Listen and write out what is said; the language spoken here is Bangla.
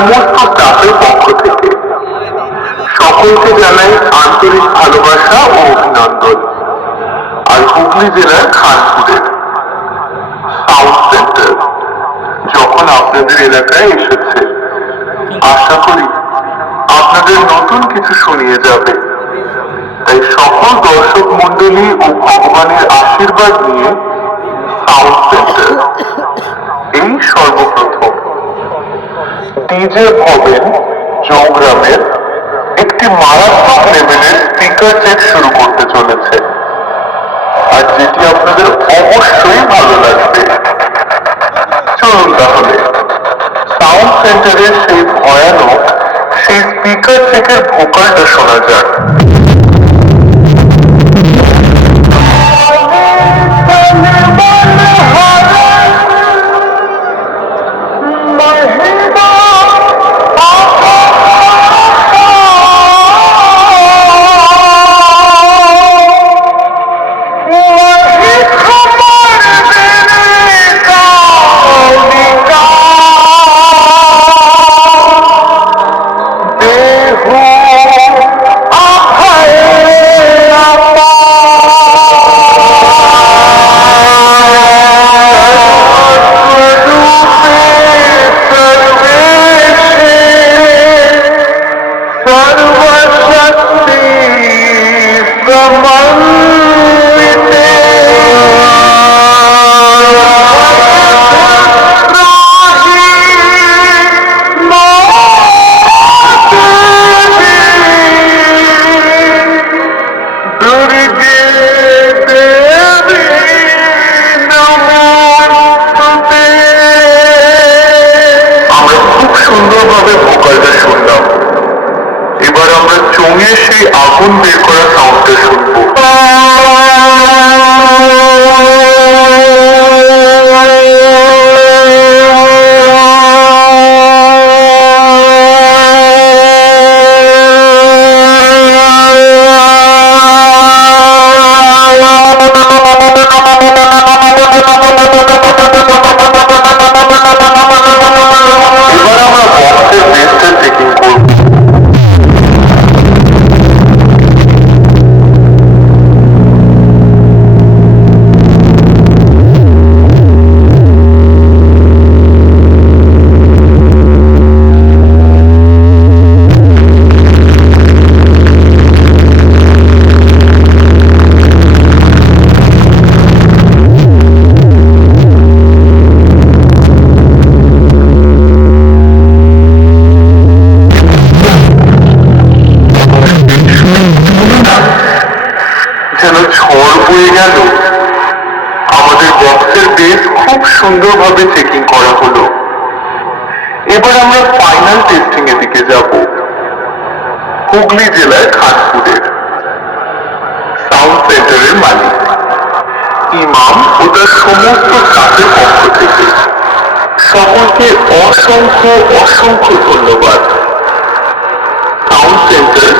সমস্ত স্টাফের পক্ষ থেকে সকলকে জানাই আন্তরিক ভালোবাসা ও অভিনন্দন। আর হুগলি জেলার খানপুরের সাউন্ড সেন্টার যখন আপনাদের এলাকায় এসেছে, আশা করি আপনাদের নতুন কিছু শুনিয়ে যাবে। তাই সকল দর্শক মন্ডলী ও ভগবানের আশীর্বাদ নিয়ে সাউন্ড সেন্টার এই সর্বপ্রথম ডিজে ভবেন জৌগ্রামের একটি মারাত্মক লেভেলের স্পিকার চেক শুরু করতে চলেছে, আর যেটি আপনাদের অবশ্যই ভালো লাগবে। চলুন তাহলে সাউন্ড সেন্টারের সেই ভয়ানক সেই স্পিকার চেকের ভোকালটা শোনা যাক। সুন্দরভাবে ভোকালটা শুনলাম, এবার আমরা চোঙে সেই আগুন বের করা সাউন্ডটা শুনবো। যেন ঝড় বয়ে গেল। আমাদের বক্সের বেস খুব সুন্দরভাবে চেকিং করা হলো। এবার আমরা ফাইনাল টেস্টিং এর দিকে যাব। হুগলি জেলার খানপুরের সাউন্ড সেন্টারের মালিক ইমাম ও তার সমস্ত স্টাফের পক্ষ থেকে সকলকে অসংখ্য অসংখ্য ধন্যবাদ। Sound centre